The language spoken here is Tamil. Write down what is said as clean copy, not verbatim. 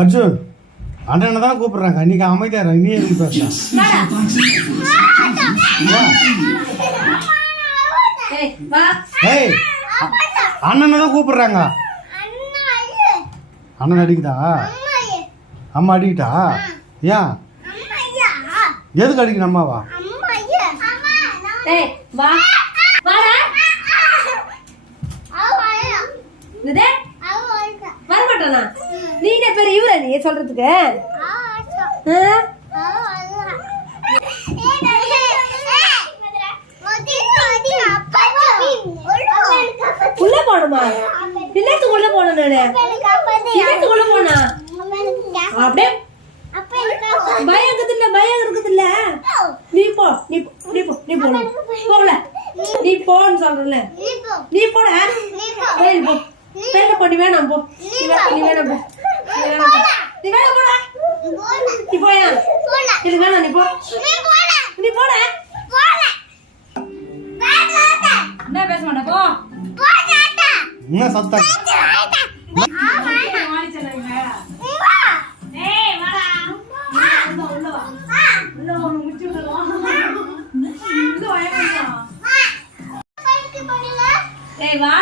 அர்ஜுன் அண்ணனை தானே கூப்பிடுறாங்க. இன்னைக்கு அமைதியா நீ எதுக்கு பேசலாம்? ஏய் அண்ணனை தான் கூப்பிடுறாங்க. அண்ணன் அடிக்குதா? அம்மா அடிக்கிட்டா? ஏன் எதுக்கு அடிக்கணும் அம்மாவா? வரமாட்டானா? நீ என்ன பேர் இவர நீ சொல்றதுக்கு? உள்ள போணுமா? இல்லத்துக்கு உள்ள போன நானு. இல்லத்துக்கு உள்ள போனா அப்படியே பயம் இருக்குது இல்ல, பயம் இருக்குது இல்ல. நீ போ, நீ நீ போ, நீ போ, போகல நீ போன்னு சொல்றல. நீ போட வெளியில போ, வெளியில போ. நீ வேணாம் போ, நீ வேணாம் போ, நீ வேணாம் போடா. நீ போயா? இது வேணாம், நீ போ, நீ போட. என்ன பேச மாட்டா? போ. என்ன சத்தம்? வா